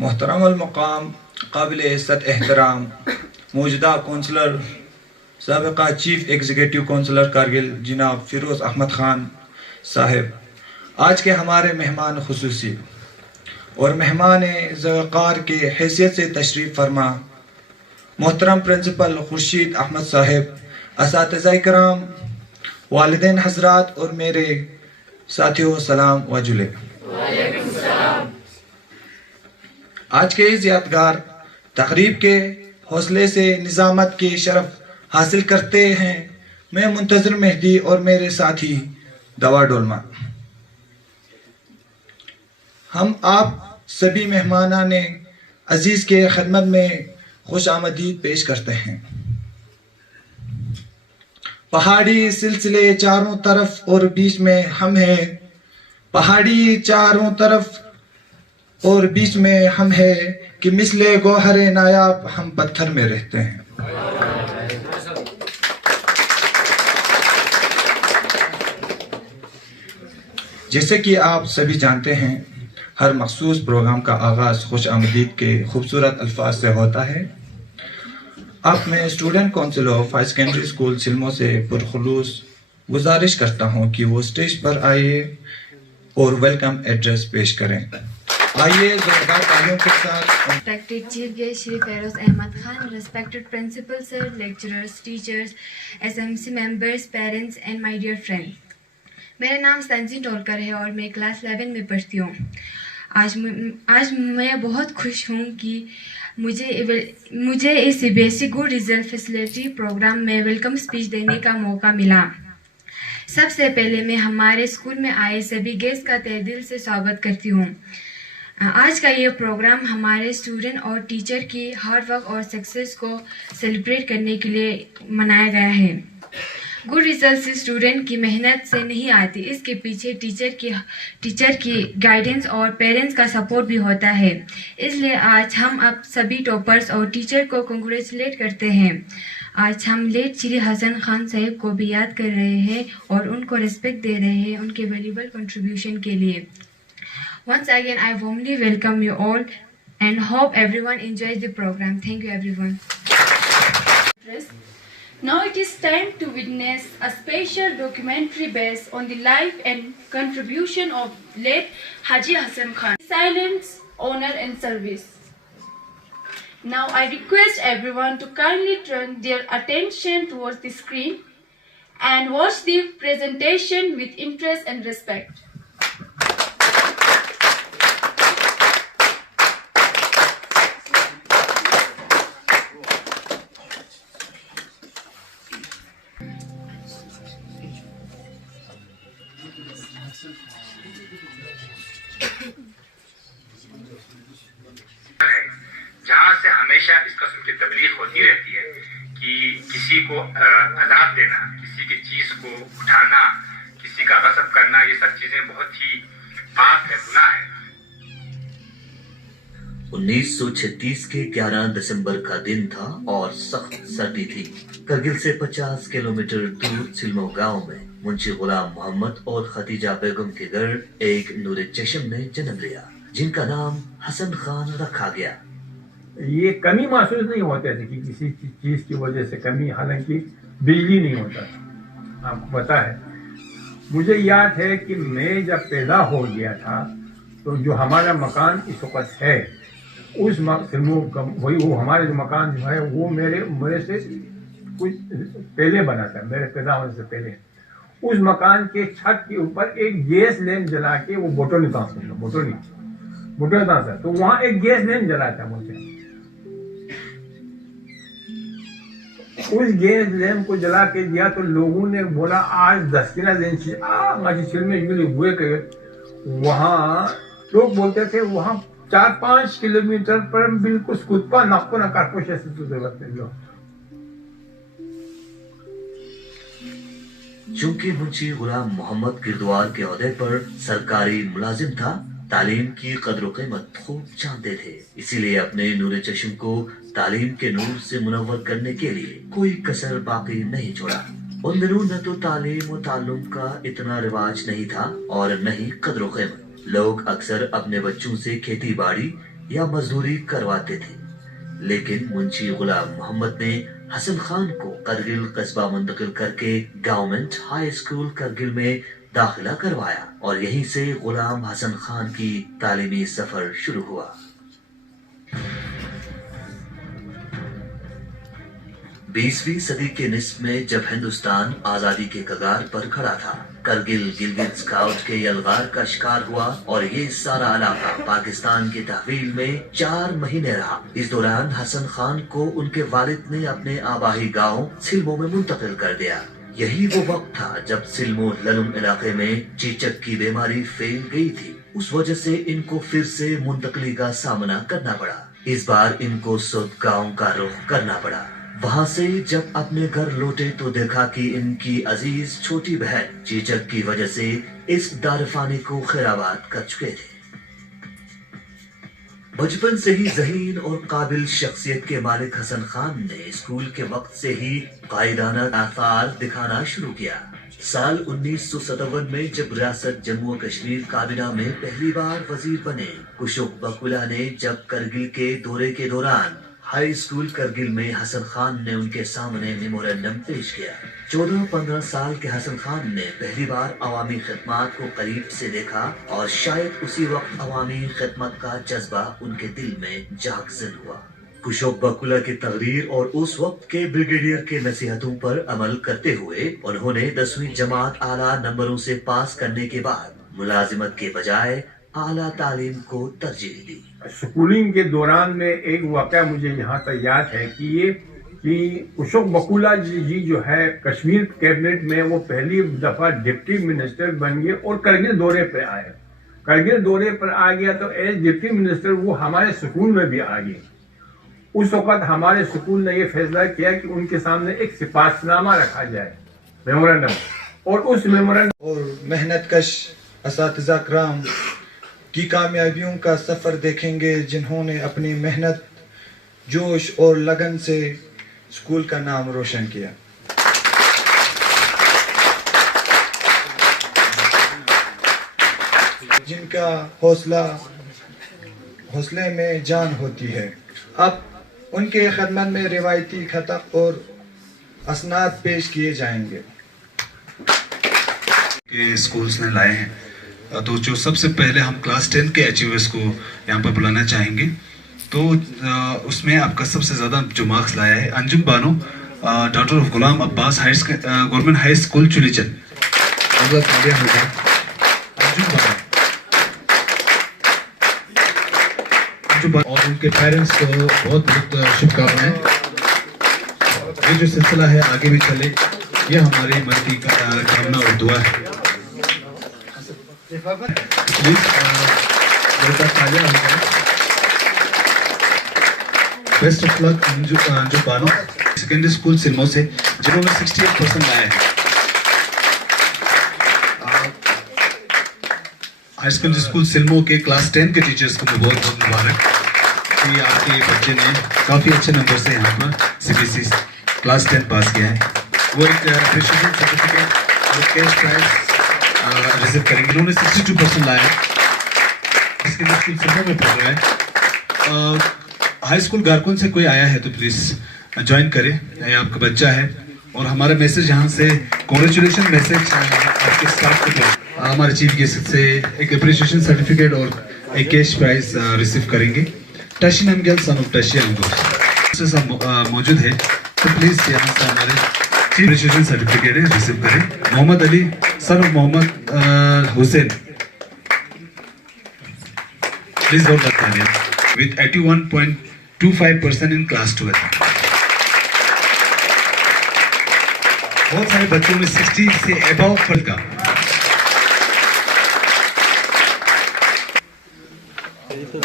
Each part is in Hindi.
मोहतरम अल मकाम काबिल इज़्ज़त एहतराम मौजूदा कौंसलर साबिक़ा चीफ एग्जीक्यूटिव कौंसलर कारगिल जनाब फिरोज़ अहमद ख़ान साहिब, आज के हमारे मेहमान खुसूसी और मेहमान ज़वाक़ार के हैसियत से तशरीफ़ फरमा मोहतरम प्रिंसिपल खुर्शीद अहमद साहिब, असातिज़ा इकराम, वालिदैन हज़रात और मेरे साथियों, सलाम वजुले। आज के इस यादगार तक़रीब के हौसले से निज़ामत के शरफ हासिल करते हैं मैं मुंतज़िर मेहदी और मेरे साथी दवा डोलमा। हम आप सभी मेहमानाने अजीज़ के खिदमत में खुश आमदीद पेश करते हैं। पहाड़ी सिलसिले चारों तरफ और बीच में हम हैं, पहाड़ी चारों तरफ और बीच में हम है कि मिसले गौहरे नायाब हम पत्थर में रहते हैं। जैसे कि आप सभी जानते हैं, हर मखसूस प्रोग्राम का आगाज़ खुश आमदीद के खूबसूरत अल्फाज से होता है। अब मैं student council of high secondary school Silmo से पुरखुलूस गुजारिश करता हूं कि वो स्टेज पर आइए और वेलकम एड्रेस पेश करें। आइए जोरदार तालियों के साथ। Respected Chief Guest Shri Feroz Ahmad Khan, respected Principal Sir, lecturers, teachers, SMC members, parents and my dear friends. मेरा नाम संजी टोलकर है और मैं क्लास 11 में पढ़ती हूँ। आज मैं बहुत खुश हूँ कि मुझे इस CBSE good result facility programme में वेलकम स्पीच देने का मौका मिला। सबसे पहले मैं हमारे स्कूल में आए सभी गेस्ट का तहे दिल से स्वागत करती हूँ। आज का ये प्रोग्राम हमारे स्टूडेंट और टीचर की हार्ड वर्क और सक्सेस को सेलिब्रेट करने के लिए मनाया गया है। गुड रिजल्ट से स्टूडेंट की मेहनत से नहीं आती, इसके पीछे टीचर की गाइडेंस और पेरेंट्स का सपोर्ट भी होता है। इसलिए आज हम अब सभी टॉपर्स और टीचर को कंग्रेचुलेट करते हैं। आज हम लेट श्री हसन खान साहिब को भी याद कर रहे हैं और उनको रिस्पेक्ट दे रहे हैं उनके वैल्यूएबल कंट्रीब्यूशन के लिए। Once again, I warmly welcome you all and hope everyone enjoys the program. Thank you, everyone. Now it is time to witness a special documentary based on the life and contribution of late Haji Hasan Khan. Silence, honor and service. Now I request everyone to kindly turn their attention towards the screen and watch the presentation with interest and respect. जहाँ से हमेशा इस किस्म की तबलीग होती रहती है कि किसी को अज़ाब देना, किसी की चीज को उठाना, किसी का गस्ब करना, ये सब चीजें बहुत ही पाप है, गुनाह है। 1936 के 11 दिसंबर का दिन था और सख्त सर्दी थी। करगिल से 50 किलोमीटर दूर सिल्मो गांव में मुंशी गुलाम मोहम्मद और खतीजा बेगम के घर एक नूरे चश्म ने जन्म लिया, जिनका नाम हसन खान रखा गया। ये कमी महसूस नहीं होते थे कि किसी चीज की वजह से कमी, हालांकि बिजली नहीं होता था, आपको पता है। मुझे याद है कि मैं जब पैदा हो गया था तो जो हमारा मकान इस वक्त है उस वही वो हमारा जो मकान जो है वो मेरे से कुछ पहले बना था, मेरे पैदा होने से पहले। उस मकान के छत के ऊपर एक गैस लैंप जला के, वो बोटोनी था, तो वहां एक गैस लैंप जला था मुझे। उस गैस लैंप को जला के दिया तो लोगों ने बोला आज 10 किला लेंची माझी फिल्में गेली हुए के वहाँ लोग बोलते थे वहाँ 4-5 किलोमीटर पर बिल्कुल स्कूपा नाको ना कारपोश ऐसे तो जरूरत नहीं लो। चूंकि मुंशी गुलाम मोहम्मद किरद्वार के ओहदे पर सरकारी मुलाजिम था, तालीम की कदर कीमत खूब जानते थे, इसीलिए अपने नूर चश्म को तालीम के नूर से मुनव्वर करने के लिए कोई कसर बाकी नहीं छोड़ा। उन दिनों न तो तालीम और ताल्लुम का इतना रिवाज नहीं था और न ही कदर कीमत। लोग अक्सर अपने बच्चों से खेती बाड़ी या मजदूरी करवाते थे, लेकिन मुंशी गुलाम मोहम्मद ने हसन खान को करगिल कस्बा मुंतकिल करके गवर्नमेंट हाई स्कूल करगिल में दाखिला करवाया और यहीं से गुलाम हसन खान की तालीमी सफर शुरू हुआ। 20वीं सदी के निस्फ में जब हिंदुस्तान आजादी के कगार पर खड़ा था, करगिल गिलगित स्काउट के यलगार का शिकार हुआ और ये सारा इलाका पाकिस्तान के तहवील में 4 महीने रहा। इस दौरान हसन खान को उनके वालिद ने अपने आबाही गांव सिल्मो में मुंतकिल कर दिया। यही वो वक्त था जब सिल्मो ललुम इलाके में चेचक की बीमारी फैल गई थी। उस वजह से इनको फिर से मुंतकली का सामना करना पड़ा। इस बार इनको सुद गाँव का रुख करना पड़ा। वहाँ से जब अपने घर लौटे तो देखा कि इनकी अजीज छोटी बहन चेचक की वजह से इस दारफानी को खैराबाद कर चुके थे। बचपन से ही ज़हीन और काबिल शख्सियत के मालिक हसन खान ने स्कूल के वक्त से ही कायदाना आसार दिखाना शुरू किया। साल 1957 में जब रियासत जम्मू कश्मीर काबीना में पहली बार वजीर बने, कुशुक बकुला ने जब करगिल के दौरे के दौरान हाई स्कूल करगिल में हसन खान ने उनके सामने मेमोरेंडम पेश किया। 14-15 साल के हसन खान ने पहली बार अवामी खिदमत को करीब से देखा और शायद उसी वक्त अवामी खिदमत का जज्बा उनके दिल में जागज़िन हुआ। कुशुक बकुला की तकरीर और उस वक्त के ब्रिगेडियर के नसीहतों पर अमल करते हुए उन्होंने 10वीं जमात आला नंबरों से पास करने के बाद मुलाजिमत के बजाय आला तालीम को तरजीह दी। स्कूलिंग के दौरान में एक वाक़या मुझे यहाँ तक याद है कि कुशुक बकुला जी जो है कश्मीर कैबिनेट में वो पहली दफा डिप्टी मिनिस्टर बन गए और करगिल दौरे पर आए। करगिल दौरे पर आ गया तो एज डिप्टी मिनिस्टर वो हमारे स्कूल में भी आ गए। उस वक्त हमारे स्कूल ने ये फैसला किया कि उनके सामने एक सिफारिशनामा रखा जाए, मेमोरेंडम, और उस मेमोरेंडम और मेहनत कश असातिज़ा कराम की कामयाबियों का सफ़र देखेंगे, जिन्होंने अपनी मेहनत, जोश और लगन से स्कूल का नाम रोशन किया। जिनका हौसले में जान होती है। अब उनके खिदमत में रिवायती खतक और असनाद पेश किए जाएंगे। स्कूल्स ने लाए हैं, तो जो सबसे पहले हम क्लास 10 के अचीवर्स को यहाँ पर बुलाना चाहेंगे। तो उसमें आपका सबसे ज़्यादा जो मार्क्स लाया है Anjum Bano, daughter of Ghulam Abbas government high school Chulichan. Anjum Bano और उनके पेरेंट्स को बहुत बहुत शुभकामनाएं। ये जो सिलसिला है आगे भी चले, ये हमारी मन की कामना और दुआ है। Please best of luck Anjum Bano, secondary school Silmo से, जिन्होंने 68% लाए हैं। हाई सेकेंडरी स्कूल सिल्मो के क्लास 10 के टीचर्स को बहुत बहुत मुबारक कि आपके बच्चे ने काफ़ी अच्छे नंबर से यहाँ पर CBSE क्लास 10 पास किया है। वो एक अप्रिशिएशन सर्टिफिकेट और कैश प्राइज रिसीव करेंगे। उन्होंने 62% लाया है। इसके लिए स्कूल सिल्मो में पढ़ रहा है। हाई स्कूल गारकुन से कोई आया है तो प्लीज़ ज्वाइन करें, ये आपका बच्चा है। और हमारा मैसेज यहाँ से कॉन्ग्रेचुलेशन मैसेज आपके स्टाफ को, हमारे चीफ गेस्ट से एक अप्रिशिएशन सर्टिफिकेट और एक कैश प्राइज रिसीव करेंगे। टशी नमगल सन ऑफ टशी अंगो मौजूद है, तो प्लीज़ यहाँ से हमारे चीफ अप्रिशिएशन सर्टिफिकेट रिसीव करें। Mohammad Ali son of Mohammad Hussain, please note that with 81.25% in class 12। बहुत सारे बच्चों में 60 से अबव पर का। हसन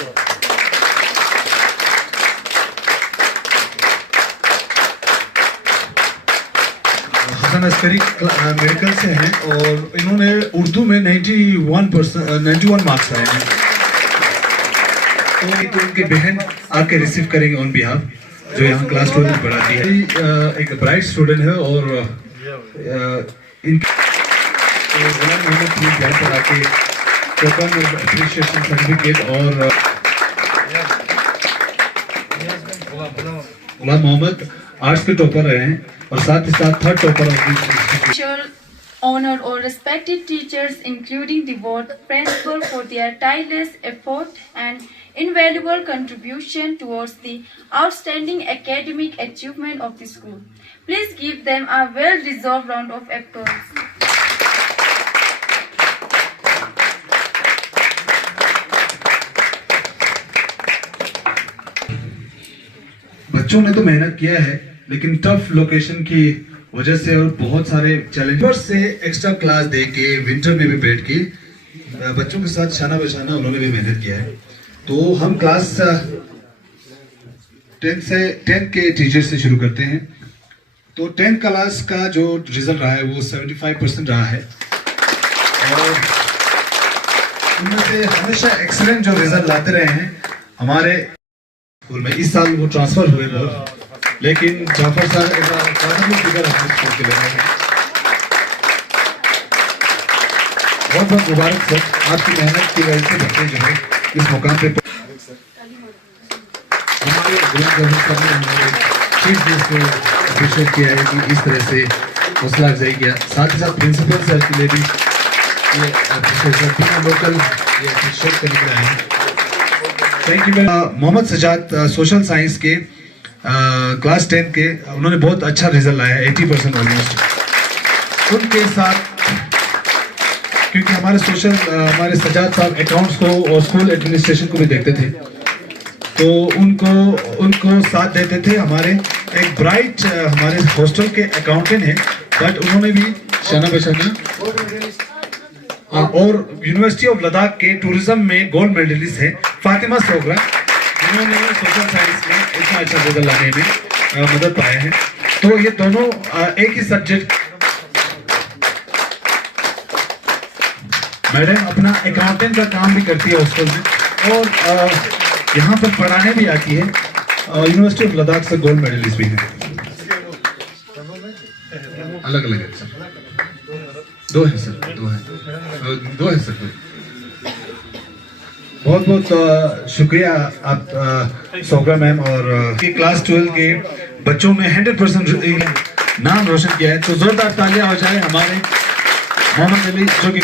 अस्करी मेडिकल से हैं और इन्होंने उर्दू में 91 मार्क्स आए हैं। तो उनके बहन आके रिसीव करेंगे ऑन बिहाफ, जो यहाँ क्लास 12 में पढ़ाती है। एक ब्राइट स्टूडेंट है और इनके गुलाम मोहम्मद प्लीज यहाँ पर आके टोकन अप्रिशिएशन सर्टिफिकेट और गुलाम मोहम्मद आर्ट्स के टॉपर रहे हैं और साथ ही साथ third topper Special honor or respected teachers, including the board principal, for their tireless effort and invaluable contribution towards the outstanding academic achievement of the school. Please give them a well-deserved round of applause. बच्चों ने तो मेहनत किया है, लेकिन टफ लोकेशन की वजह से और बहुत सारे चैलेंजेस से एक्स्ट्रा क्लास दे के विंटर में भी बैठ के बच्चों के साथ शाना बशाना उन्होंने भी मेहनत किया है। तो हम क्लास 10 के टीचर से शुरू करते हैं। तो 10 क्लास का जो रिजल्ट रहा है वो 75% रहा है और उनमें से हमेशा एक्सीलेंट जो रिजल्ट लाते रहे हैं हमारे स्कूल में। इस साल वो ट्रांसफर हुए बहुत, लेकिन जाफर सर फिगर अपने स्कूल के लिए बहुत बहुत मुबारक सर, आपकी मेहनत की वजह से बच्चे जो है इस मुकाम पे। हमारे गुलाम जफर सर ने हमारे चीफ गेस्ट को अप्रिशिएट किया है कि इस तरह से हौसला अफजाई किया। साथ ही साथ प्रिंसिपल सर के लिए भी ये अप्रिशिएशन लोकल ये अप्रिशिएट करने के लिए आए हैं। Thank you. Mohammad Sajad social science के क्लास 10 के, उन्होंने बहुत अच्छा रिजल्ट लाया है 80% ऑलमोस्ट। उनके साथ क्योंकि हमारे सजाद साहब अकाउंट्स को और स्कूल एडमिनिस्ट्रेशन को भी देखते थे, तो उनको साथ देते थे। हमारे एक ब्राइट हमारे हॉस्टल के अकाउंटेंट हैं, बट उन्होंने भी शाना बशाना और यूनिवर्सिटी ऑफ लद्दाख के टूरिज्म में गोल्ड मेडलिस्ट है फातिमा सोगरा, जिन्होंने सोशल साइंस में इतना अच्छा रिजल्ट लाने में मदद पाए हैं। तो ये दोनों एक ही सब्जेक्ट, मैडम अपना अकाउंटेंट का काम भी करती है हॉस्टल में और यहाँ पर पढ़ाने भी आती है। यूनिवर्सिटी ऑफ लद्दाख से गोल्ड मेडलिस्ट भी है। अलग अलग है सर, दो है सर। बहुत बहुत शुक्रिया आप सोगरा मैम और क्लास 12 के बच्चों में 100% नाम रोशन किया है। तो जोरदार तालियां हो जाए हमारे मोहम्मद अली जो कि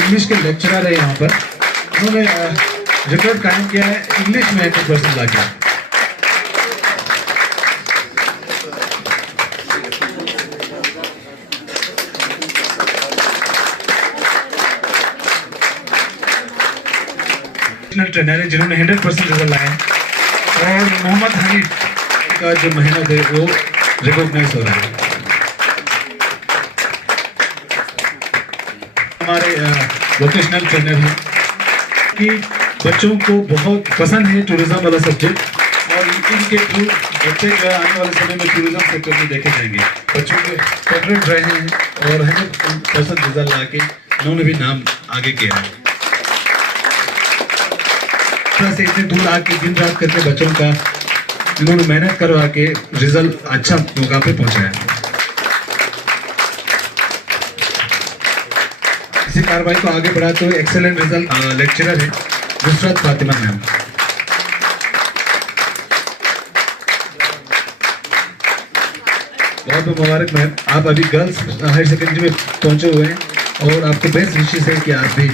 इंग्लिश के लेक्चरर है यहाँ पर। उन्होंने रिकॉर्ड कायम किया है इंग्लिश में 100% ला के। ट्रेनर है जिन्होंने 100% रिजल्ट लाए और मोहम्मद हनीफ का जो मेहनत है वो रिकॉग्नाइज हो रहा है। हमारे वोकेशनल ट्रेनर हैं कि बच्चों को बहुत पसंद है टूरिज्म वाला सब्जेक्ट और इनके थ्रू बच्चे जो आने वाले समय में टूरिज्म सेक्टर में देखे जाएंगे। बच्चों के फेवरेट रहे हैं और 100% रिजल्ट ला के इन्होंने भी नाम आगे किया है। से इतने दूर आके दिन रात करके बच्चों का इन्होंने मेहनत करवा के रिजल्ट अच्छा मौका पे पहुंचाया। इसी कार्रवाई को आगे बढ़ाते हुए एक्सेलेंट रिजल्ट लेक्चरर है नुसरत फातिमा मैम। बहुत बहुत मुबारक मैम, आप अभी गर्ल्स हायर सेकेंडरी में पहुंचे हुए हैं और आपको बेस्ट विशेष है कि आप भी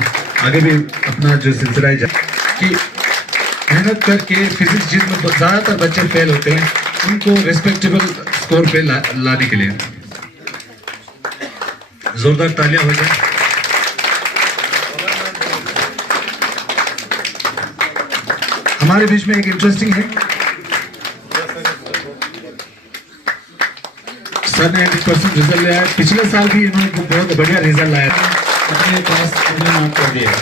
आगे भी अपना जो सिलसिला है कि मेहनत करके फिजिक्स जिसमें ज़्यादातर बच्चे फेल होते हैं उनको रिस्पेक्टेबल स्कोर पे लाने के लिए जोरदार तालियां हो जाए। हमारे बीच में एक इंटरेस्टिंग है, सर ने 100% रिजल्ट लिया है। पिछले साल भी इन्होंने बहुत बढ़िया रिजल्ट लाया था, अपने पास अपने नाम कर दिया।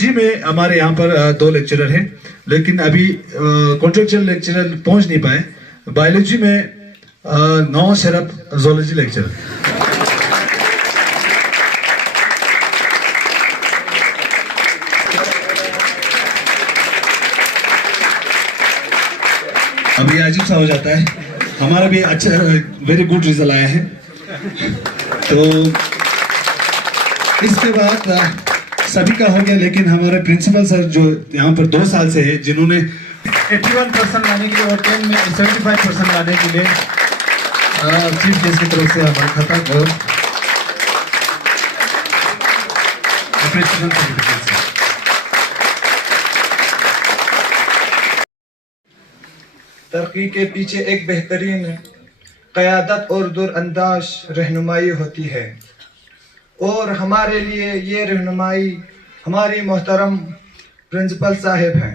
जी में हमारे यहाँ पर 2 लेक्चरर हैं, लेकिन अभी कॉन्ट्रेक्चुअल लेक्चरर पहुँच नहीं पाए। बायोलॉजी में 9 शरफ जोलॉजी लेक्चरर। अभी अजीब सा हो जाता है, हमारा भी अच्छा वेरी गुड रिजल्ट आया है। तो इसके बाद सभी का हो गया, लेकिन हमारे प्रिंसिपल सर जो यहाँ पर 2 साल से है, जिन्होंने 81% लाने के लिए और 10 में 75% लाने के लिए चीफ गेस्ट की तरफ से हमारा खाता और अप्रिशिएशन सर्टिफिकेट से। तरक्की के पीछे एक बेहतरीन क़यादत और दूरअंदाज रहनुमाई होती है, और हमारे लिए ये रहनुमाई हमारी मोहतरम प्रिंसिपल साहिब हैं।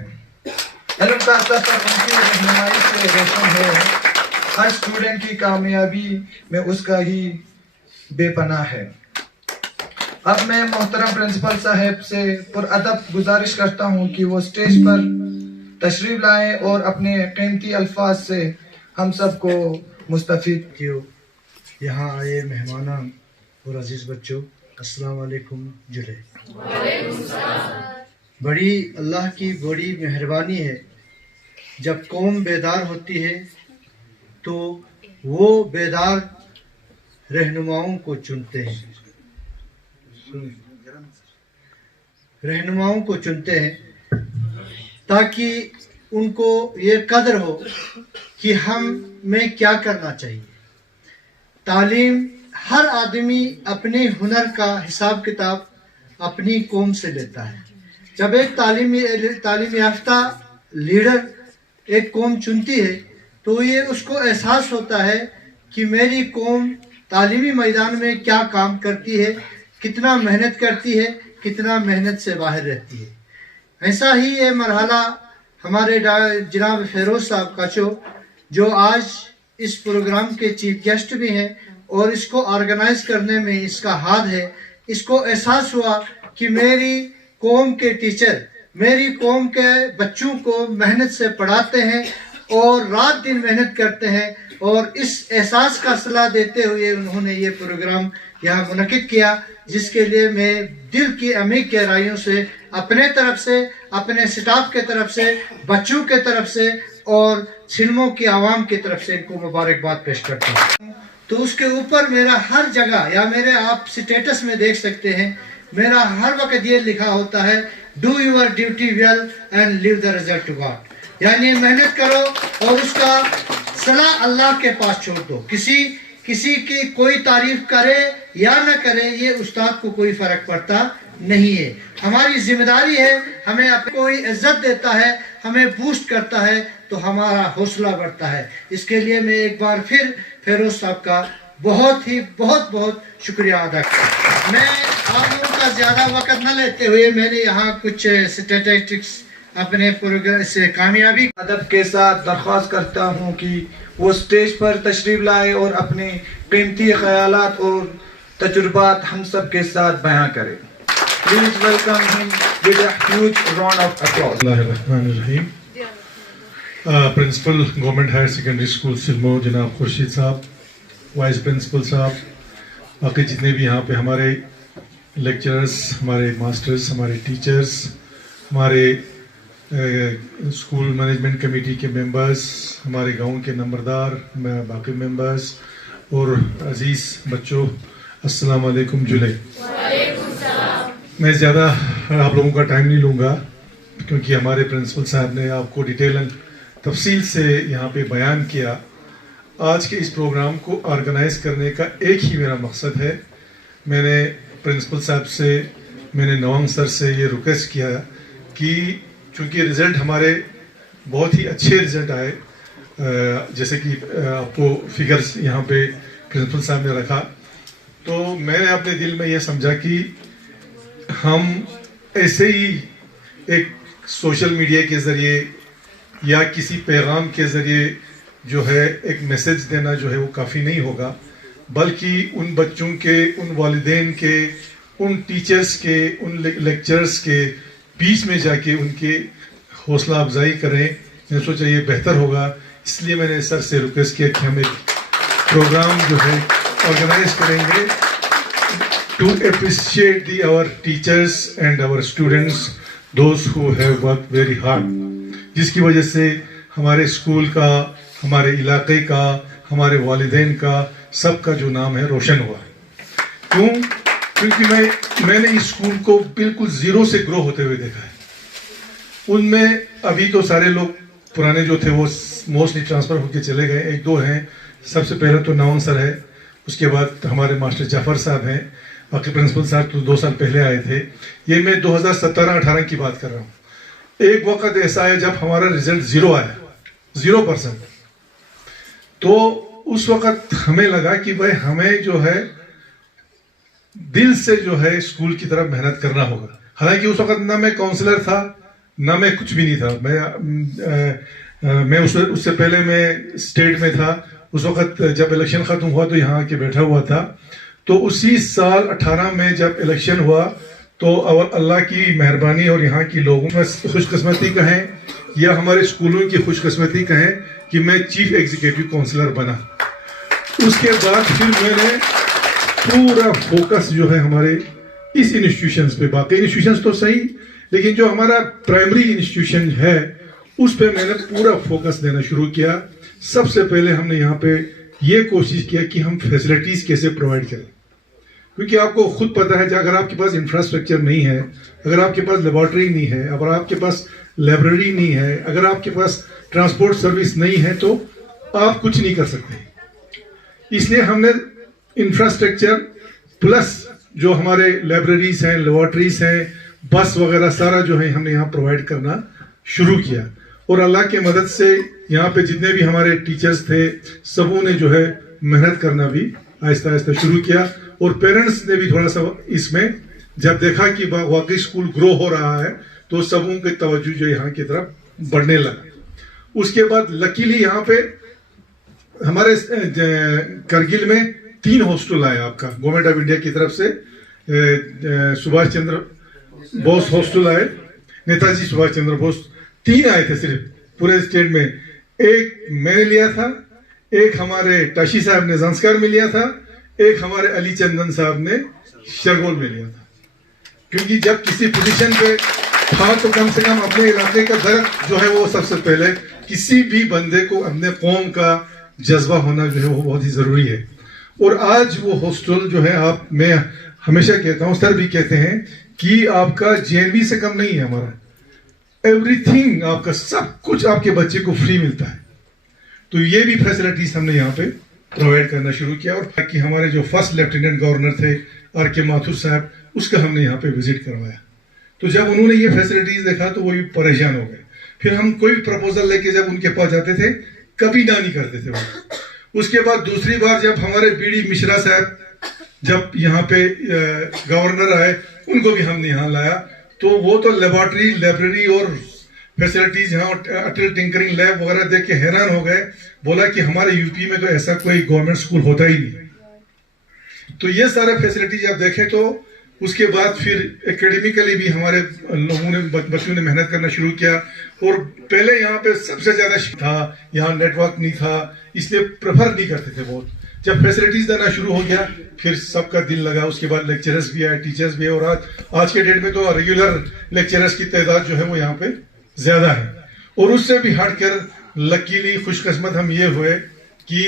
इल्म का सफ़र उनकी रहनुमाई से रोशन है। हर स्टूडेंट की कामयाबी में उसका ही बेपनाह है। अब मैं मोहतरम प्रिंसिपल साहिब से पुरअदब गुजारिश करता हूँ कि वो स्टेज पर तशरीफ लाएं और अपने कीमती अल्फाज से हम सबको मुस्तफ़ीद क्यों यहाँ आए मेहमानान और अजीज बच्चों, अस्सलाम वालेकुम जुले। बड़ी अल्लाह की बड़ी मेहरबानी है, जब कौम बेदार होती है तो वो बेदार रहनुमाओं को चुनते हैं, रहनुमाओं को चुनते हैं ताकि उनको ये कदर हो कि हम में क्या करना चाहिए। तालीम, हर आदमी अपने हुनर का हिसाब किताब अपनी कौम से लेता है। जब एक तालीम याफ्ता लीडर एक कौम चुनती है तो ये उसको एहसास होता है कि मेरी कौम तालीमी मैदान में क्या काम करती है, कितना मेहनत करती है, कितना मेहनत से बाहर रहती है। ऐसा ही ये मरहला हमारे जनाब फेरोज साहब काचो, जो आज इस प्रोग्राम के चीफ गेस्ट भी हैं और इसको ऑर्गेनाइज करने में इसका हाथ है, इसको एहसास हुआ कि मेरी कौम के टीचर मेरी कौम के बच्चों को मेहनत से पढ़ाते हैं और रात दिन मेहनत करते हैं, और इस एहसास का सलाह देते हुए उन्होंने ये प्रोग्राम यहाँ मुनक़िद किया, जिसके लिए मैं दिल की अमीर गहराइयों से अपने तरफ से, अपने स्टाफ के तरफ से, बच्चों के तरफ से और सिल्मों की आवाम की तरफ से इनको मुबारकबाद पेश करता हूँ। तो उसके ऊपर मेरा हर जगह, या मेरे आप स्टेटस में देख सकते हैं, मेरा हर वक्त ये लिखा होता है, do your duty well and leave the result to God, यानी मेहनत करो और उसका सलाह अल्लाह के पास छोड़ दो। किसी की कोई तारीफ करे या न करे, ये उस्ताद को कोई फर्क पड़ता नहीं है। हमारी जिम्मेदारी है, हमें अपने कोई इज्जत देता है, हमें बूस्ट करता है तो हमारा हौसला बढ़ता है। इसके लिए मैं एक बार फिर फेरोज साहब का बहुत शुक्रिया अदा करता। मैं आप लोगों का ज़्यादा वक्त न लेते हुए मैंने यहाँ कुछ स्टैटिस्टिक्स अपने प्रोग्राम से कामयाबी अदब के साथ दरख्वास्त करता हूँ कि वो स्टेज पर तशरीफ लाए और अपने कीमती ख्यालात और तजुर्बात हम सब के साथ बयां करें। Please welcome him with a huge round of applause. Principal government higher secondary school Silmo जनाब खुर्शीद साहब, वाइस प्रिंसिपल साहब, बाकी जितने भी यहाँ पे हमारे लेक्चरर्स, हमारे मास्टर्स, हमारे टीचर्स, हमारे स्कूल मैनेजमेंट कमेटी के मेंबर्स, हमारे गांव के नंबरदार, बाकी मेंबर्स और अजीज़ बच्चों, अस्सलाम वालेकुम जुले। मैं ज़्यादा आप लोगों का टाइम नहीं लूँगा क्योंकि हमारे प्रिंसिपल साहब ने आपको डिटेल एंड तफसील से यहाँ पे बयान किया। आज के इस प्रोग्राम को ऑर्गेनाइज करने का एक ही मेरा मकसद है। मैंने प्रिंसिपल साहब से, मैंने नवांग सर से ये रिक्वेस्ट किया कि चूँकि रिज़ल्ट हमारे बहुत ही अच्छे रिज़ल्ट आए, जैसे कि आपको फिगर्स यहाँ पे प्रिंसिपल साहब ने रखा, तो मैंने अपने दिल में ये समझा कि हम ऐसे ही एक सोशल मीडिया के ज़रिए या किसी पैगाम के ज़रिए जो है एक मैसेज देना जो है वो काफ़ी नहीं होगा, बल्कि उन बच्चों के, उन वालिदैन के, उन टीचर्स के, उन लेक्चरर्स के बीच में जाके उनके हौसला अफजाई करें। मैंने सोचा ये बेहतर होगा, इसलिए मैंने सर से रिक्वेस्ट किया कि हम एक प्रोग्राम जो है ऑर्गेनाइज करेंगे to appreciate our teachers and our students those who have worked very hard, जिसकी वजह से हमारे स्कूल का, हमारे इलाके का, हमारे वालिदैन का, सबका जो नाम है रोशन हुआ। क्यों? क्योंकि मैंने इस स्कूल को बिल्कुल जीरो से ग्रो होते हुए देखा है। उनमें अभी तो सारे लोग पुराने जो थे वो मोस्टली ट्रांसफ़र होकर चले गए, एक दो हैं। सबसे पहले तो नवान सर है, उसके बाद हमारे मास्टर जाफर साहब हैं, बाकी प्रिंसिपल साहब तो 2 साल पहले आए थे। ये मैं 2017-18 की बात कर रहा हूँ। एक वक्त ऐसा है जब हमारा रिजल्ट 0 आया, 0%। तो उस वक्त हमें लगा कि भाई हमें जो है दिल से जो है स्कूल की तरफ मेहनत करना होगा। हालांकि उस वक्त ना मैं काउंसलर था, ना मैं कुछ भी नहीं था। मैं उससे पहले मैं स्टेट में था। उस वक्त जब इलेक्शन खत्म हुआ तो यहाँ आके बैठा हुआ था। तो उसी साल 18 में जब इलेक्शन हुआ तो अल्लाह की मेहरबानी और यहाँ की लोगों में खुशकिस्मती कहें या हमारे स्कूलों की खुशकिस्मती कहें कि मैं चीफ एग्जीक्यूटिव काउंसलर बना। उसके बाद फिर मैंने पूरा फोकस जो है हमारे इस इंस्टीट्यूशंस पे, बाकी इंस्टीट्यूशंस तो सही, लेकिन जो हमारा प्राइमरी इंस्टीट्यूशन है उस पे मैंने पूरा फोकस देना शुरू किया। सबसे पहले हमने यहाँ पे ये कोशिश किया कि हम फैसिलिटीज कैसे प्रोवाइड करें, क्योंकि आपको खुद पता है कि अगर आपके पास इंफ्रास्ट्रक्चर नहीं है, अगर आपके पास लेबॉर्ट्री नहीं है, अगर आपके पास लाइब्रेरी नहीं है, अगर आपके पास ट्रांसपोर्ट सर्विस नहीं है तो आप कुछ नहीं कर सकते। इसलिए हमने इंफ्रास्ट्रक्चर प्लस जो हमारे लाइब्रेरीज हैं, लेबॉर्ट्रीज हैं, बस वगैरह सारा जो है हमने यहाँ प्रोवाइड करना शुरू किया। और अल्लाह के मदद से यहाँ पे जितने भी हमारे टीचर्स थे सबों ने जो है मेहनत करना भी आहिस्ता आहिस्ता शुरू किया। और पेरेंट्स ने भी थोड़ा सा इसमें जब देखा कि वाकई स्कूल ग्रो हो रहा है तो सबों की तवज्जो जो यहाँ की तरफ बढ़ने लगा। उसके बाद लकीली यहाँ पे हमारे करगिल में 3 हॉस्टल आए आपका गवर्नमेंट ऑफ इंडिया की तरफ से। सुभाष चंद्र बोस हॉस्टल आए, नेताजी सुभाष चंद्र बोस, 3 आए थे सिर्फ पूरे स्टेट में। एक मैंने लिया था, एक हमारे टाशी साहब ने जंस्कार में लिया था, एक हमारे अली चंदन साहब ने शरगोल में लिया था। क्योंकि जब किसी पोजीशन पे था तो कम से कम अपने इलाके का दर्द जो है वो सबसे पहले किसी भी बंदे को अपने कौम का जज्बा होना जो है वो बहुत ही जरूरी है। और आज वो हॉस्टल जो है मैं हमेशा कहता हूँ, सर भी कहते हैं कि आपका JNV से कम नहीं है हमारा। एवरीथिंग आपका सब कुछ आपके बच्चे को फ्री मिलता है। तो ये भी फैसिलिटीज हमने यहाँ पे प्रोवाइड करना शुरू किया। और कि हमारे जो फर्स्ट लेफ्टिनेंट गवर्नर थे RK माथुर साहब, उसका हमने यहाँ पे विजिट करवाया। तो जब उन्होंने ये फैसिलिटीज देखा तो वो भी परेशान हो गए। फिर हम कोई प्रपोजल लेके जब उनके पास जाते थे कभी ना नहीं करते थे वो। उसके बाद दूसरी बार जब हमारे BD मिश्रा साहब जब यहाँ पे गवर्नर आए, उनको भी हमने यहाँ लाया। तो वो तो लेबॉर्ट्री, लाइब्रेरी और फैसिलिटीज यहाँ अटल टिंकरिंग लैब वगैरह देख के हैरान हो गए। बोला कि हमारे यूपी में तो ऐसा कोई गवर्नमेंट स्कूल होता ही नहीं। तो ये सारे फैसिलिटीज आप देखें तो उसके बाद फिर एकेडमिकली भी हमारे लोगों ने, बच्चों ने मेहनत करना शुरू किया। और पहले यहाँ पे सबसे ज्यादा था, यहाँ नेटवर्क नहीं था, इसलिए प्रेफर नहीं करते थे बहुत। जब फैसिलिटीज देना शुरू हो गया फिर सबका दिल लगा। उसके बाद लेक्चरर्स भी आए, टीचर्स भी आए। और आज के डेट में तो रेगुलर लेक्चरर्स की तादाद जो है वो यहाँ पे ज्यादा है। और उससे भी हटकर लकीली खुशकिस्मत हम ये हुए कि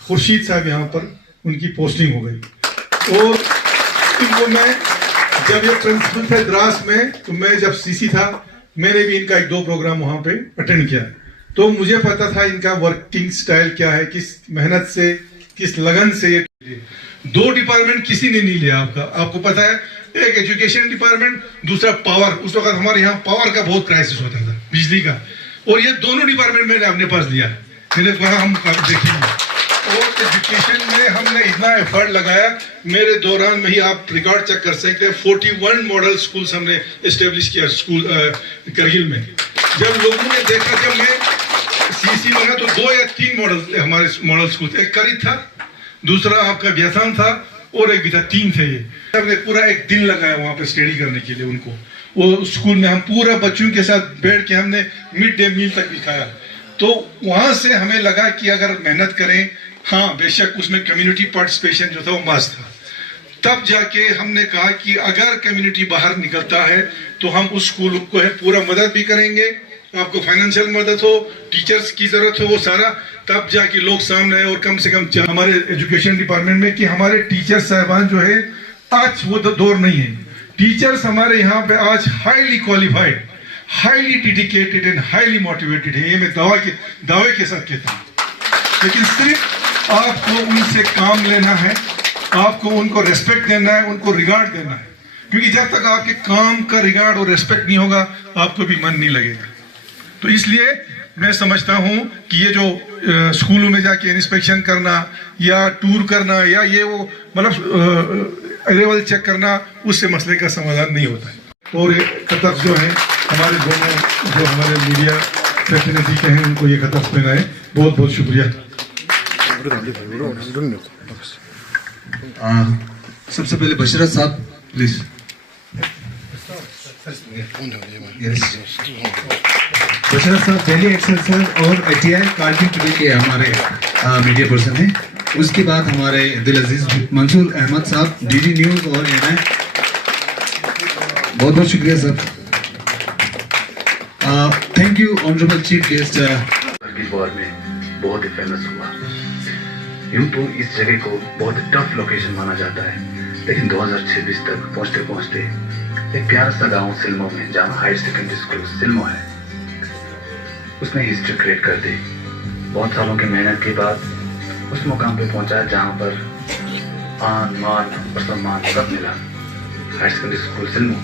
खुर्शीद साहब यहाँ पर उनकी पोस्टिंग हो गई। और इनको मैं जब ये प्रिंसिपल थे द्रास में, तो मैं जब CC था मैंने भी इनका 1-2 प्रोग्राम वहां पे अटेंड किया। तो मुझे पता था इनका वर्किंग स्टाइल क्या है, किस मेहनत से, किस लगन से। 2 डिपार्टमेंट किसी ने नहीं लिया आपको पता है, एक एजुकेशन डिपार्टमेंट, दूसरा पावर। उस वक्त हमारे यहाँ पावर का बहुत क्राइसिस होता था, बिजली का। और ये दोनों डिपार्टमेंट मैंने अपने पास लिया। मैंने कहा हम देखेंगे। और एजुकेशन में हमने इतना एफर्ट लगाया, मेरे दौरान में ही आप रिकॉर्ड चेक कर सकते हैं, 41 मॉडल स्कूल्स हमने एस्टेब्लिश किया स्कूल करगिल में। जब लोगों ने देखा, जब मैं CC बना तो 2 या 3 मॉडल हमारे मॉडल स्कूल थे। एक करी था, दूसरा आपका व्यासान था और एक भी था, 3 थे। ये हमने पूरा एक दिन लगाया वहां पे स्टडी करने के लिए उनको। वो स्कूल में हम पूरा बच्चों के साथ बैठ के हमने मिड डे मील तक भी खाया। तो वहाँ से हमें लगा कि अगर मेहनत करें, हाँ बेशक उसमें कम्युनिटी पार्टिसिपेशन जो था वो मस्त था। तब जाके हमने कहा कि अगर कम्युनिटी बाहर निकलता है तो हम उस स्कूल को है पूरा मदद भी करेंगे, आपको फाइनेंशियल मदद हो, टीचर्स की जरूरत हो, वो सारा तब जाके लोग सामने आए। और कम से कम हमारे एजुकेशन डिपार्टमेंट में कि हमारे टीचर साहबान जो है आज वो दौर नहीं है। टीचर्स हमारे यहाँ पे आज highly qualified, highly dedicated and highly motivated है, ये मैं दावे के साथ कहता हूँ। लेकिन सिर्फ आपको उनसे काम लेना है, आपको उनको रेस्पेक्ट देना है, उनको रिगार्ड देना है, क्योंकि जब तक आपके काम का रिगार्ड और रेस्पेक्ट नहीं होगा आपको भी मन नहीं लगेगा। तो इसलिए मैं समझता हूँ कि ये जो स्कूलों में जाके इंस्पेक्शन करना या टूर करना या ये वो मतलब अरेवल चेक करना, उससे मसले का समाधान नहीं होता है। और ये कतक जो है हमारे दोनों जो हमारे मीडिया प्रतिनिधि के हैं उनको ये कतक पहनाए, बहुत बहुत शुक्रिया। सबसे पहले बशरत साहब प्लीज। बशरत साहब दिल्ली एक्सेलसियर और ITI कारगिल टुडे के हमारे मीडिया पर्सन हैं। उसके बाद हमारे दिल अजीज मंसूर अहमद साहब DD न्यूज़ और NI। बहुत बहुत शुक्रिया sir. Thank you honourable chief guest. Kargil war में बहुत ही फेमस हुआ। यूं तो इस जगह को बहुत टफ लोकेशन माना जाता है, लेकिन 2026 तक पहुंचते पहुंचते एक प्यारा सा गाँव सिल्मो में, जहाँ हायर सेकेंडरी स्कूल सिल्मो है, उसने हिस्ट्री क्रिएट कर दी। बहुत सालों की मेहनत के बाद उस मुकाम पे पहुंचा जहाँ पर आन मान और सम्मान सब मिला। हायर सेकेंडरी स्कूल सिल्मो,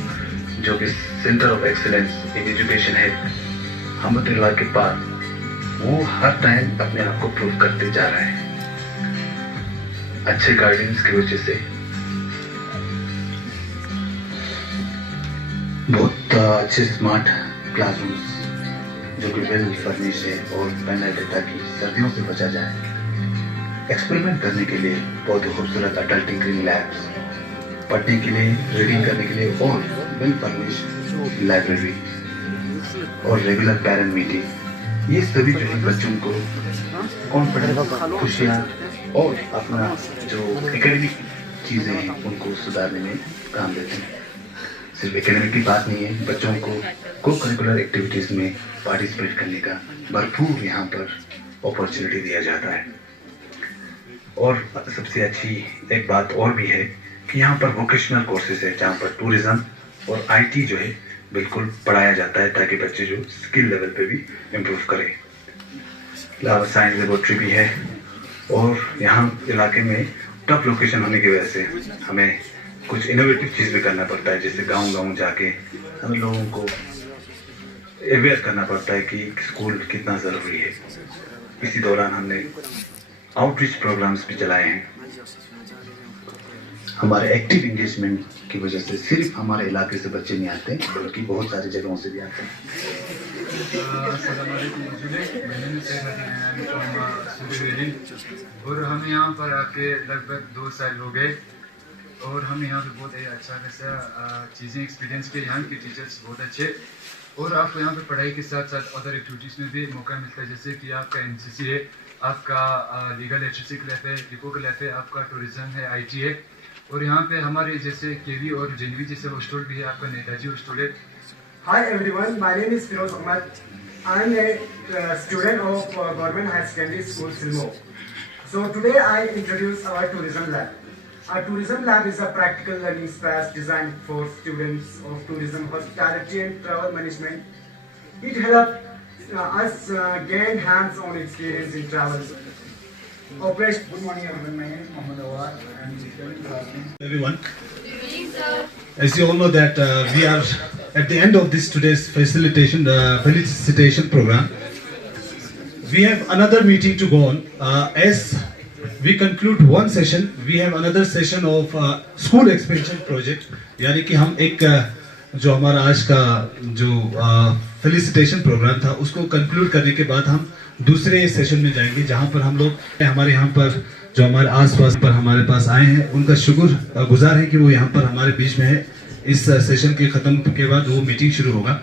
जो कि centre of excellence in education है हमदुल्लाह के बाद, वो हर टाइम अपने आप को प्रूव करते जा रहा है। अच्छे गाइडेंस की वजह से बहुत अच्छे स्मार्ट क्लासरूम्स जो कि वेल फर्निश है और पैनल है ताकि सर्दियों से बचा जाए। एक्सपेरिमेंट करने के लिए बहुत ही खूबसूरत अडल्ट टिंकरिंग लैब्स, पढ़ने के लिए, रीडिंग करने के लिए और वेल फर्निश लाइब्रेरी और रेगुलर पेरेंट मीटिंग, ये सभी जो है बच्चों को कॉन्फिडेंस, खुशियाँ और अपना जो एकेडमिक चीज़ें हैं उनको सुधारने में काम देते हैं। सिर्फ एकेडमिक की बात नहीं है, बच्चों को करिकुलर एक्टिविटीज़ में पार्टिसिपेट करने का भरपूर यहाँ पर अपॉर्चुनिटी दिया जाता है। और सबसे अच्छी एक बात और भी है कि यहाँ पर वोकेशनल कोर्सेज है, जहाँ पर टूरिज्म और IT जो है बिल्कुल पढ़ाया जाता है, ताकि बच्चे जो स्किल लेवल पे भी इम्प्रूव करें। साइंस लेबोरेटरी भी है। और यहाँ इलाके में टफ लोकेशन होने की वजह से हमें कुछ इनोवेटिव चीज़ भी करना पड़ता है, जैसे गांव-गांव जाके हमें लोगों को अवेयर करना पड़ता है कि स्कूल कितना ज़रूरी है। इसी दौरान हमने आउटरीच प्रोग्राम्स भी चलाए हैं। हमारे एक्टिव एंगेजमेंट की वजह से सिर्फ हमारे इलाके से बच्चे नहीं आते, बल्कि बहुत सारी जगहों से भी आते हैं। और हम यहाँ पर आके लगभग 2 साल हो गए और हम यहाँ पे बहुत अच्छा खासा चीज़ें एक्सपीरियंस किए। यहाँ के टीचर्स बहुत अच्छे, और आपको यहाँ पे पढ़ाई के साथ साथ अदर एक्टिविटीज़ में भी मौका मिलता है, जैसे कि आपका NCC है, आपका लीगल लिटरेसी क्लब है, डिपो क्लब है, आपका टूरिज्म है, IT है। और यहाँ पे हमारे जैसे KV और JNV जैसे हॉस्टल भी है, आपका नेताजी हॉस्टल है। Hi everyone, my name is Firoz Ahmad. I am a student of Government High Secondary School Silmo. So today I introduce our tourism lab. Our tourism lab is a practical learning space designed for students of tourism, hospitality and travel management. It helps us gain hands-on experience in travel. Operation. Good morning everyone, my name is Mohammed Awad. I am studying classroom. Everyone, as you all know that we are at the end of this today's felicitation program. We have another meeting to go on. As we conclude one session, we have another session of school expansion project. यानी कि हम एक जो हमारा आज का जो फेलिसिटेशन प्रोग्राम था उसको कंक्लूड करने के बाद हम दूसरे सेशन में जाएंगे, जहां पर हम लोग हमारे यहाँ पर जो हमारे आसपास पर हमारे पास आए हैं उनका शुक्र गुजार है कि वो यहाँ पर हमारे बीच में है। इस सेशन के ख़त्म के बाद वो मीटिंग शुरू होगा।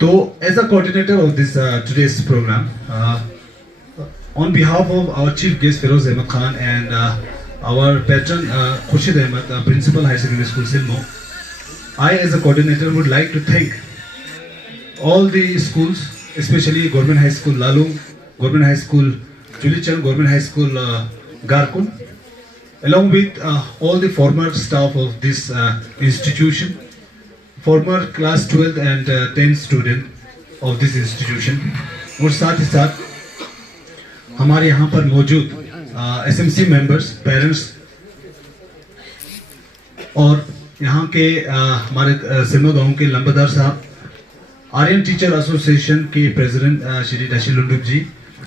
तो as a coordinator of this today's programme, on behalf of our chief guest Firoz Ahmad Khan and our patron Khurshid Ahmad, principal higher secondary school Silmo, I as a coordinator would like to thank all the schools, especially Government High School Lalung, Government High School Chulichan, Government High School Garkun, along with all the former staff of this institution, former class 12th and 10th student of this institution, और साथ ही साथ हमारे यहाँ पर मौजूद SMC members, parents और यहाँ के हमारे सिलमो गाँव के लंबादार साहब, आर्यन टीचर एसोसिएशन के प्रेसिडेंट श्री डशी लुंडुक जी,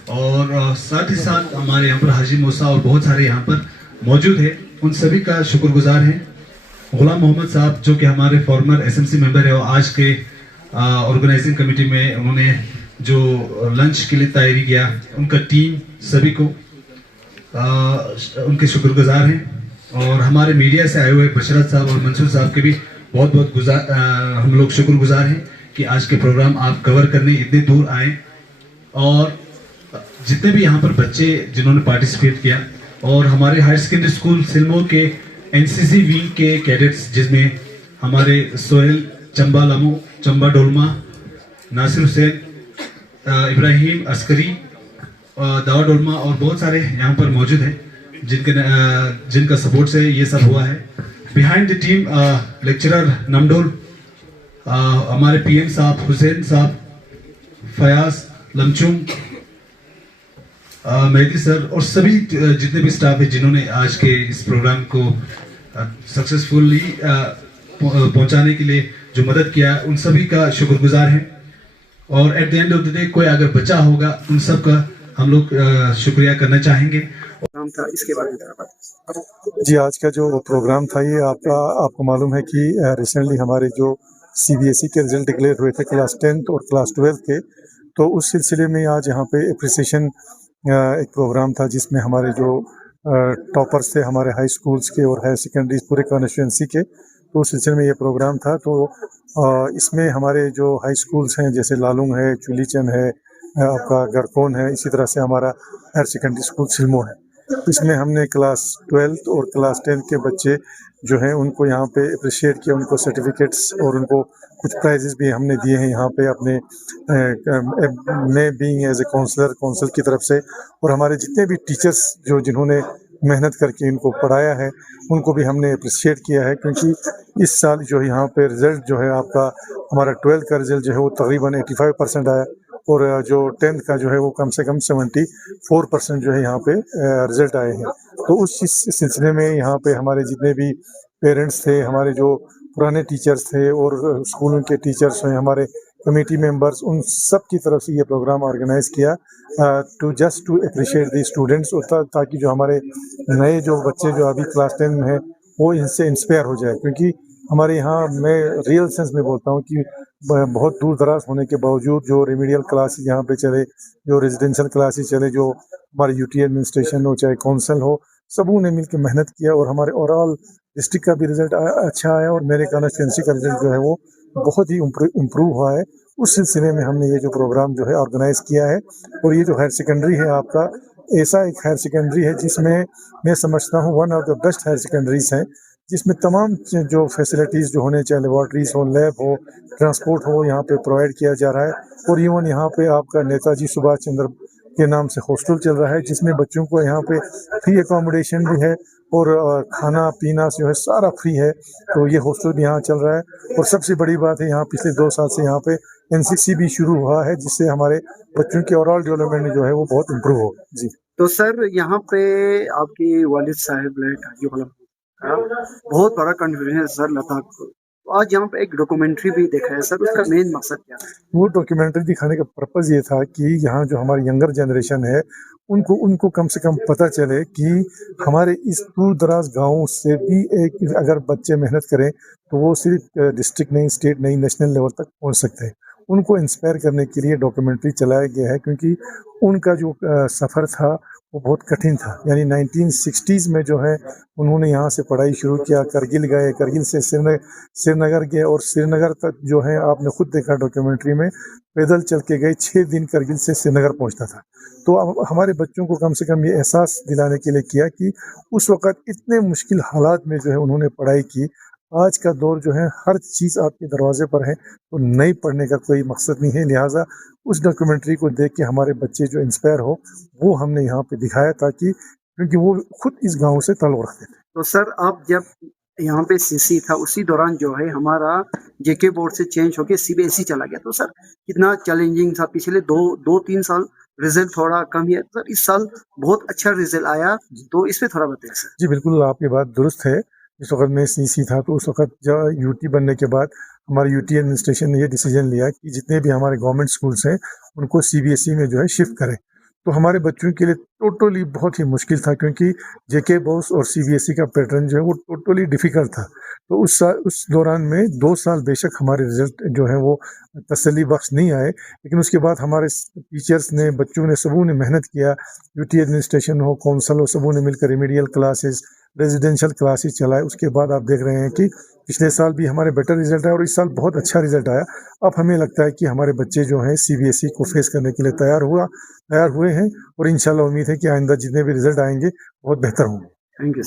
और साथ ही साथ हमारे यहाँ पर हाजी मूसा और बहुत सारे यहाँ पर मौजूद है, उन सभी का शुक्रगुजार हैं। गुलाम मोहम्मद साहब जो कि हमारे फॉर्मर एसएमसी मेंबर है और आज के ऑर्गेनाइजिंग कमेटी में उन्होंने जो लंच के लिए तैयारी किया, उनका टीम सभी को उनके शुक्रगुजार हैं। और हमारे मीडिया से आए हुए बशरत साहब और मंसूर साहब के भी बहुत बहुत हम लोग शुक्रगुजार हैं कि आज के प्रोग्राम आप कवर करने इतने दूर आए, और जितने भी यहाँ पर बच्चे जिन्होंने पार्टिसिपेट किया, और हमारे हायर सेकेंडरी स्कूल सिलमो के एनसीसी विंग के कैडेट्स जिसमें हमारे सोहेल चंबा लामो, चंबा डोलमा, नासिर हुसैन, इब्राहिम अस्करी, दावा डोलमा और बहुत सारे यहाँ पर मौजूद हैं जिनका सपोर्ट से ये सब हुआ है। बिहाइंड द टीम लेक्चरर नमडोल, हमारे पीएम साहब, हुसैन साहब, फयाज, लमचुम, मेहदी सर और सभी जितने भी स्टाफ है जिन्होंने आज के इस प्रोग्राम को सक्सेसफुली पहुंचाने के लिए जो मदद किया, उन सभी का शुक्रगुजार हैं। और at the end of the day कोई अगर बचा होगा उन सब का हम लोग शुक्रिया करना चाहेंगे। था इसके बारे में जी, आज का जो प्रोग्राम था ये आपको मालूम है कि रिसेंटली हमारे जो सीबीएसई के रिजल्ट डिक्लेयर हुए थे क्लास 10th और क्लास 12th के, तो उस सिलसिले में आज यहाँ पे एप्रिसिएशन एक प्रोग्राम था जिसमें हमारे जो टॉपर्स थे हमारे हाई स्कूल्स के और हायर सेकेंडरी पूरे कॉन्स्टिट्यूंसी के, तो उस सिलसिले में ये प्रोग्राम था। तो इसमें हमारे जो हाई स्कूल्स हैं जैसे लालुंग है, चुलीचन है, आपका गरकोन है, इसी तरह से हमारा हायर सेकेंडरी स्कूल सिलमो है। इसमें हमने क्लास 12th और क्लास 10th के बच्चे जो हैं उनको यहाँ पे अप्रिशिएट किया, उनको सर्टिफिकेट्स और उनको कुछ प्राइजेस भी हमने दिए हैं यहाँ पे अपने मैं बीइंग एज ए काउंसिल की तरफ से। और हमारे जितने भी टीचर्स जो जिन्होंने मेहनत करके इनको पढ़ाया है उनको भी हमने अप्रिशिएट किया है, क्योंकि इस साल जो यहाँ पे रिज़ल्ट जो है आपका हमारा 12th का रिज़ल्ट जो है वो तकरीबन 85% आया, और जो 10th का जो है वो कम से कम 74% जो है यहाँ पे रिज़ल्ट आए हैं। तो उस सिलसिले में यहाँ पे हमारे जितने भी पेरेंट्स थे, हमारे जो पुराने टीचर्स थे और स्कूलों के टीचर्स हैं, हमारे कमेटी मेंबर्स, उन सब की तरफ से ये प्रोग्राम ऑर्गेनाइज़ किया टू अप्रिशिएट द स्टूडेंट्स, ताकि जो हमारे नए जो बच्चे जो अभी क्लास 10 में हैं वो इनसे इंस्पायर हो जाए। क्योंकि हमारे यहाँ मैं रियल सेंस में बोलता हूँ कि बहुत दूर दराज होने के बावजूद जो रेमिडियल क्लासेस यहाँ पे चले, जो रेजिडेंशियल क्लासेस चले, जो हमारे यूटी एडमिनिस्ट्रेशन हो चाहे काउंसिल हो, सबों ने मिलकर मेहनत किया और हमारे ओवरऑल डिस्ट्रिक्ट का भी रिजल्ट अच्छा आया और मेरे कॉन्स्टिट्यूंसी का रिजल्ट जो है वो बहुत ही इम्प्रूव हुआ है। उस सिलसिले में हमने ये जो प्रोग्राम जो है ऑर्गेनाइज किया है। और ये जो हायर सेकेंडरी है आपका, ऐसा एक हायर सेकेंडरी है जिसमें मैं समझता हूँ one of the best higher secondaries हैं, जिसमें तमाम जो फैसिलिटीज़ जो होने चाहे लेबॉर्ट्रीज हो, लैब हो, ट्रांसपोर्ट हो, यहाँ पे प्रोवाइड किया जा रहा है। और इवन यहाँ पे आपका नेताजी सुभाष चंद्र के नाम से हॉस्टल चल रहा है जिसमें बच्चों को यहाँ पे फ्री एकोमोडेशन भी है और खाना पीना जो है सारा फ्री है। तो ये हॉस्टल भी यहाँ चल रहा है। और सबसे बड़ी बात है यहाँ पिछले 2 साल से यहाँ पे एनसीसी भी शुरू हुआ है, जिससे हमारे बच्चों के ओवरऑल डेवलपमेंट जो है वो बहुत इम्प्रूव हो। जी, तो सर यहाँ पे आपकी वालिद साहब बहुत बड़ा कंट्रीब्यूशन है सर लद्दाख को। आज यहाँ पे एक डॉक्यूमेंट्री भी देखा है सर, उसका मेन मकसद क्या है? वो डॉक्यूमेंट्री दिखाने का पर्पज़ ये था कि यहाँ जो हमारी यंगर जनरेशन है उनको कम से कम पता चले कि हमारे इस दूर दराज गाँव से भी एक अगर बच्चे मेहनत करें तो वो सिर्फ डिस्ट्रिक्ट नहीं, स्टेट नहीं, नेशनल लेवल तक पहुँच सकते हैं। उनको इंस्पायर करने के लिए डॉक्यूमेंट्री चलाया गया है, क्योंकि उनका जो सफ़र था वो बहुत कठिन था। यानी 1960s में जो है उन्होंने यहाँ से पढ़ाई शुरू किया, करगिल गए, करगिल से श्रीनगर गए और श्रीनगर तक जो है आपने खुद देखा डॉक्यूमेंट्री में, पैदल चल के गए, 6 दिन करगिल से श्रीनगर पहुँचता था। तो अब हमारे बच्चों को कम से कम ये एहसास दिलाने के लिए किया कि उस वक़्त इतने मुश्किल हालात में जो है उन्होंने पढ़ाई की। आज का दौर जो है हर चीज़ आपके दरवाजे पर है, तो नहीं पढ़ने का कोई मकसद नहीं है। लिहाजा उस डॉक्यूमेंट्री को देख के हमारे बच्चे जो इंस्पायर हो, वो हमने यहाँ पे दिखाया, ताकि क्योंकि वो खुद इस गांव से ताल्लुक़ रखते थे। तो सर आप जब यहाँ पे सीसी था उसी दौरान जो है हमारा जेके बोर्ड से चेंज होके सीबीएसई चला गया, तो सर कितना चैलेंजिंग था। पिछले 2-3 साल रिजल्ट थोड़ा कम है, सर इस साल बहुत अच्छा रिजल्ट आया, तो इस पे थोड़ा बताइए सर। जी बिल्कुल, आपकी बात दुरुस्त है। जिस वक्त मैं सीसी था तो उस वक्त जब यूटी बनने के बाद हमारे यूटी एडमिनिस्ट्रेशन ने ये डिसीजन लिया कि जितने भी हमारे गवर्नमेंट स्कूल्स हैं उनको सीबीएसई में जो है शिफ्ट करें। तो हमारे बच्चों के लिए टोटली बहुत ही मुश्किल था, क्योंकि जेके बोर्ड और सीबीएसई का पैटर्न जो है वो टोटली डिफ़िकल्ट था। तो उस दौरान में 2 साल बेशक हमारे रिजल्ट जो है वो तसल्ली बख्श नहीं आए, लेकिन उसके बाद हमारे टीचर्स ने, बच्चों ने, सबों ने मेहनत किया। यूटी एडमिनिस्ट्रेशन हो, काउंसिल हो, सबों ने मिलकर रेमेडियल क्लासेस, रेजिडेंशियल क्लासेस चलाए। उसके बाद आप देख रहे हैं कि पिछले साल भी हमारे बेटर रिजल्ट आया और इस साल बहुत अच्छा रिजल्ट आया। अब हमें लगता है कि हमारे बच्चे जो हैं सीबीएसई को फेस करने के लिए तैयार हुए हैं और इंशाल्लाह उम्मीद है कि आइंदा जितने भी रिजल्ट आएंगे बहुत बेहतर होंगे। Thank you.